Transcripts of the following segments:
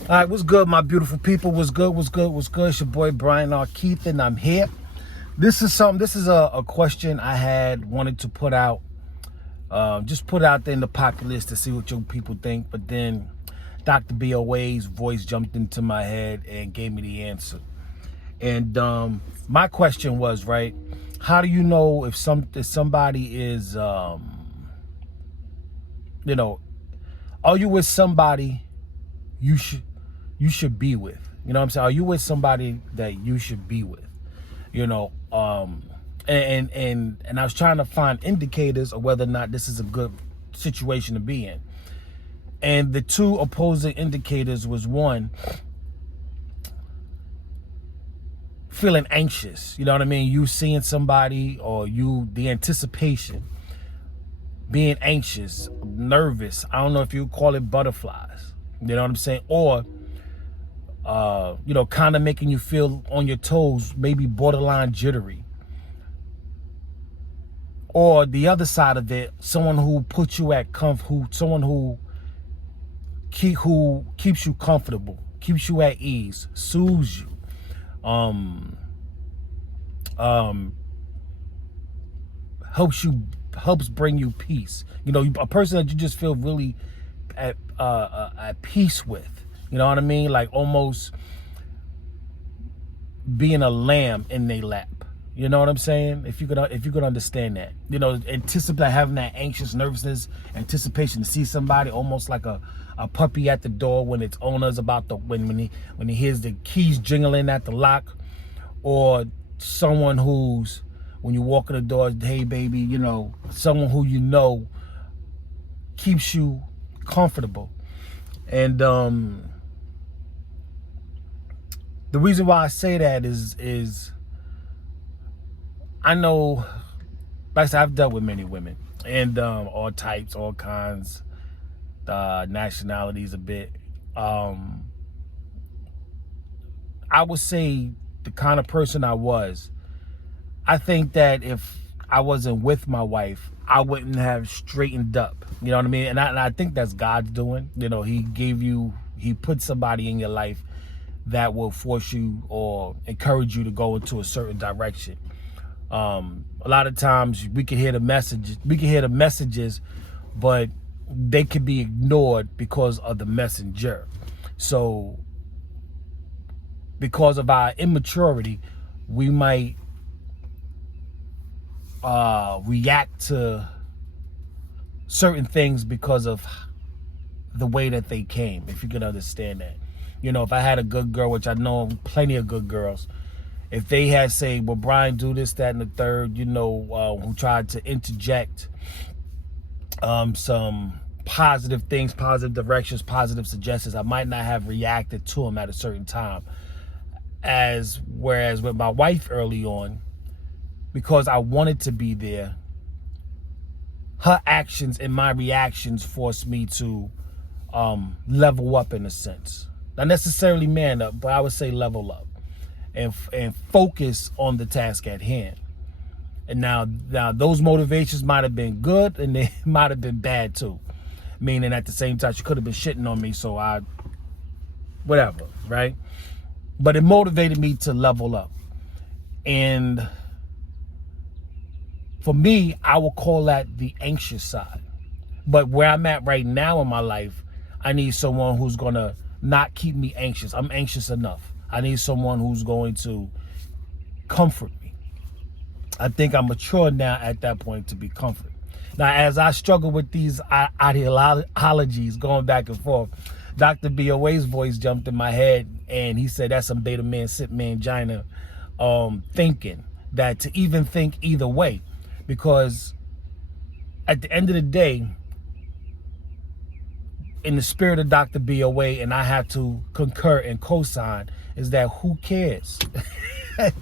All right, what's good, my beautiful people? What's good? What's good? What's good? It's your boy Brian R. Keith, and I'm here. This is a question I had wanted to put out, just put out there in the populace to see what you people think. But then Dr. BOA's voice jumped into my head and gave me the answer. And my question was, right, how do you know if somebody is, are you with somebody you should be with? You know what I'm saying? Are you with somebody that you should be with? You know, and I was trying to find indicators of whether or not this is a good situation to be in. And the two opposing indicators was, one, feeling anxious. You know what I mean? You seeing somebody, or the anticipation, being anxious, nervous. I don't know if you call it butterflies. You know what I'm saying? Or, kind of making you feel on your toes, maybe borderline jittery. Or the other side of it, someone who puts you at someone who keeps you comfortable, keeps you at ease, soothes you, helps bring you peace. You know, a person that you just feel really at peace with. You know what I mean? Like almost being a lamb in their lap. You know what I'm saying? If you could understand that, anticipate having that anxious nervousness, anticipation to see somebody, almost like a puppy at the door when its owner's about to when he hears the keys jingling at the lock, or someone who's, when you walk in the door, hey baby, someone who keeps you comfortable. And the reason why I say that is I know, like I said, I've dealt with many women, and all types, all kinds, nationalities a bit. I would say the kind of person I was, I think that if I wasn't with my wife, I wouldn't have straightened up. You know what I mean? And I think that's God's doing. He put somebody in your life that will force you or encourage you to go into a certain direction. A lot of times we can hear the messages, but they could be ignored because of the messenger. So because of our immaturity, we might react to certain things because of the way that they came, if you can understand that. If I had a good girl, which I know plenty of good girls, if they had say, well, Brian, do this, that, and the third, who tried to interject some positive things, positive directions, positive suggestions, I might not have reacted to them at a certain time. Whereas with my wife early on, because I wanted to be there, her actions and my reactions forced me to level up, in a sense. Not necessarily man up, but I would say level up and focus on the task at hand. And now those motivations might have been good, and they might have been bad too. Meaning at the same time, she could have been shitting on me, so whatever, right? But it motivated me to level up. And for me, I will call that the anxious side. But where I'm at right now in my life, I need someone who's gonna not keep me anxious. I'm anxious enough. I need someone who's going to comfort me. I think I'm mature now at that point to be comforted. Now, as I struggle with these ideologies going back and forth, Dr. BOA's voice jumped in my head, and he said that's some beta man, sit man, gina thinking, that to even think either way. Because at the end of the day, in the spirit of Dr. BOA, and I have to concur and co-sign, is that who cares? If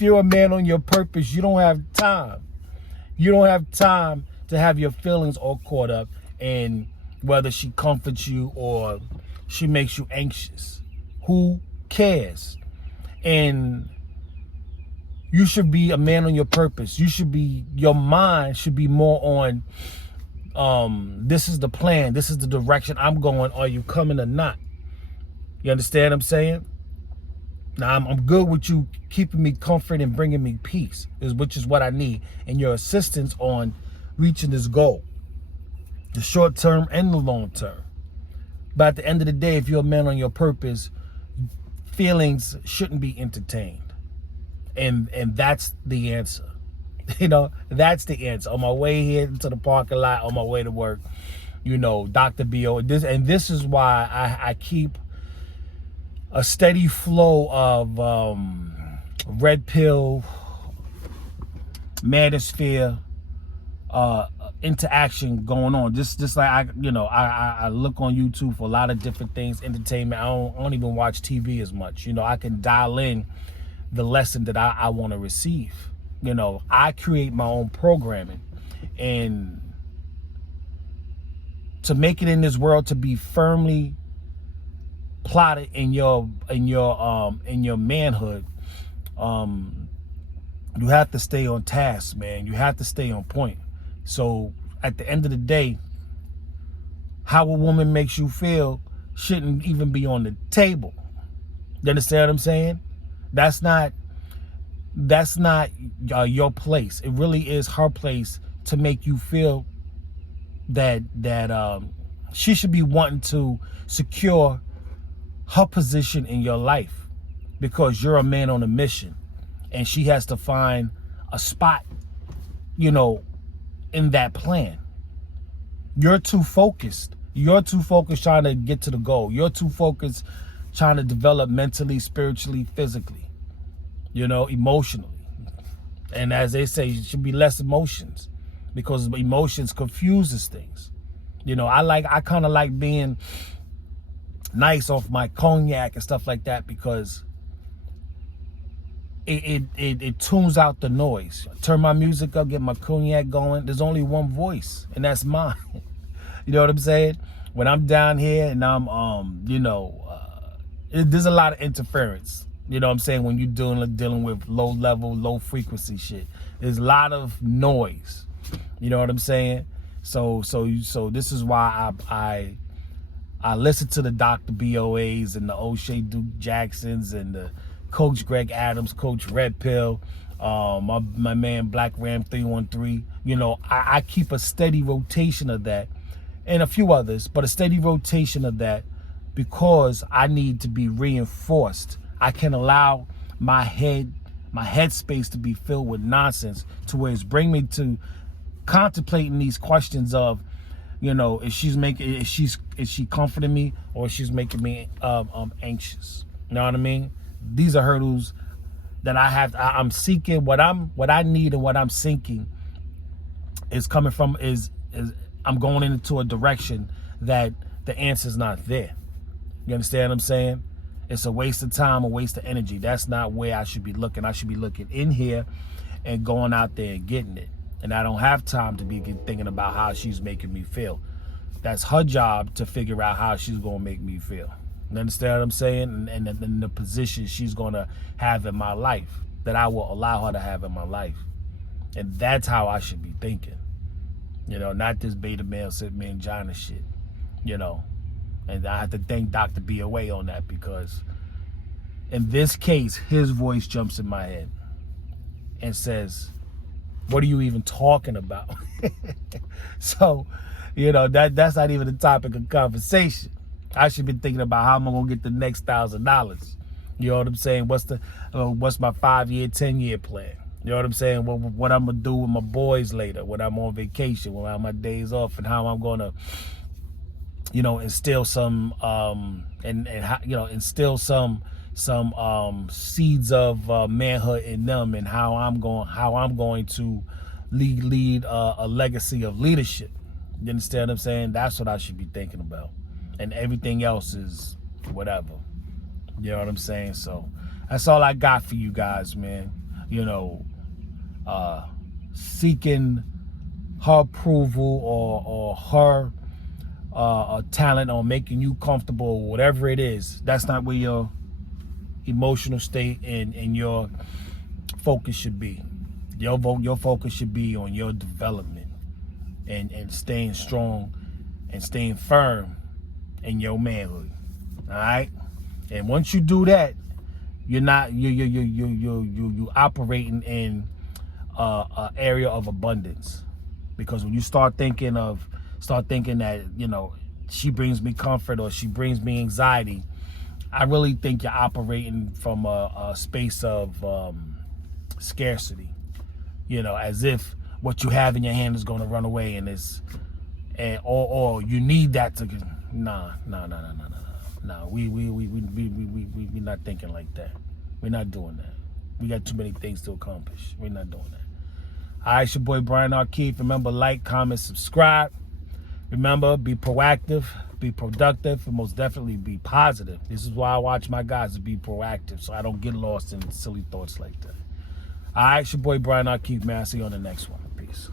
you're a man on your purpose, you don't have time. You don't have time to have your feelings all caught up in whether she comforts you or she makes you anxious. Who cares? And you should be a man on your purpose. Your mind should be more on, this is the plan, this is the direction I'm going, are you coming or not? You understand what I'm saying? Now, I'm good with you keeping me comfort and bringing me peace, which is what I need, and your assistance on reaching this goal, the short term and the long term. But at the end of the day, if you're a man on your purpose, feelings shouldn't be entertained. And that's the answer. That's the answer. On my way here to the parking lot, on my way to work, Dr. B.O. This is why I keep a steady flow of red pill, Manosphere, interaction going on. Just like I look on YouTube for a lot of different things, entertainment. I don't even watch TV as much. I can dial in the lesson that I want to receive. I create my own programming, and to make it in this world, to be firmly plotted in your manhood, you have to stay on task, man. You have to stay on point. So at the end of the day, how a woman makes you feel shouldn't even be on the table. You understand what I'm saying? That's not your place. It really is her place to make you feel that she should be wanting to secure her position in your life, because you're a man on a mission, and she has to find a spot, in that plan. You're too focused. You're too focused trying to get to the goal. You're too focused trying to develop mentally, spiritually, physically, emotionally. And as they say, it should be less emotions, because emotions confuses things. I kind of like being nice off my cognac and stuff like that, because it tunes out the noise. Turn my music up, get my cognac going. There's only one voice, and that's mine. You know what I'm saying? When I'm down here and I'm there's a lot of interference. You know what I'm saying? When you're dealing with low level, low frequency shit, there's a lot of noise. You know what I'm saying? So this is why I listen to the Dr. BOAs and the O'Shea Duke Jacksons and the Coach Greg Adams, Coach Red Pill, my man Black Ram 313. I keep a steady rotation of that, and a few others, but a steady rotation of that, because I need to be reinforced. I can allow my headspace to be filled with nonsense, to where it's bring me to contemplating these questions of, is she comforting me, or she's making me anxious? You know what I mean? These are hurdles that I'm seeking. What I need and what I'm seeking is coming from is I'm going into a direction that the answer's not there. You understand what I'm saying? It's a waste of time, a waste of energy. That's not where I should be looking. I should be looking in here and going out there and getting it. And I don't have time to be thinking about how she's making me feel. That's her job to figure out how she's going to make me feel. You understand what I'm saying? And the position she's going to have in my life, that I will allow her to have in my life. And that's how I should be thinking. Not this beta male, sit mangina shit. And I have to thank Dr. BOA on that, because in this case, his voice jumps in my head and says, what are you even talking about? So, that's not even the topic of conversation. I should be thinking about how am I gonna get the next $1,000. You know what I'm saying? What's my 5-year, 10-year plan? You know what I'm saying? What I'm gonna do with my boys later, when I'm on vacation, when I have my days off, and how I'm gonna, instill some instill some seeds of manhood in them, and how I'm going to lead a legacy of leadership. You understand what I'm saying? That's what I should be thinking about. And everything else is whatever. You know what I'm saying? So that's all I got for you guys, man. Seeking her approval or her talent, or making you comfortable, whatever it is, that's not where your emotional state and your focus should be. Your focus should be on your development and staying strong and staying firm in your manhood. All right? And once you do that, you're not you operating in a area of abundance. Because when you start thinking that, you know, she brings me comfort or she brings me anxiety, I really think you're operating from a space of scarcity. You know, as if what you have in your hand is going to run away, or you need that to. Nah. We not thinking like that. We're not doing that. We got too many things to accomplish. We're not doing that. All right, it's your boy Brian O'Keefe. Remember, like, comment, subscribe. Remember, be proactive, be productive, and most definitely be positive. This is why I watch my guys to be proactive, so I don't get lost in silly thoughts like that. All right, it's your boy Brian O'Keefe, man. I'll see you on the next one. Peace.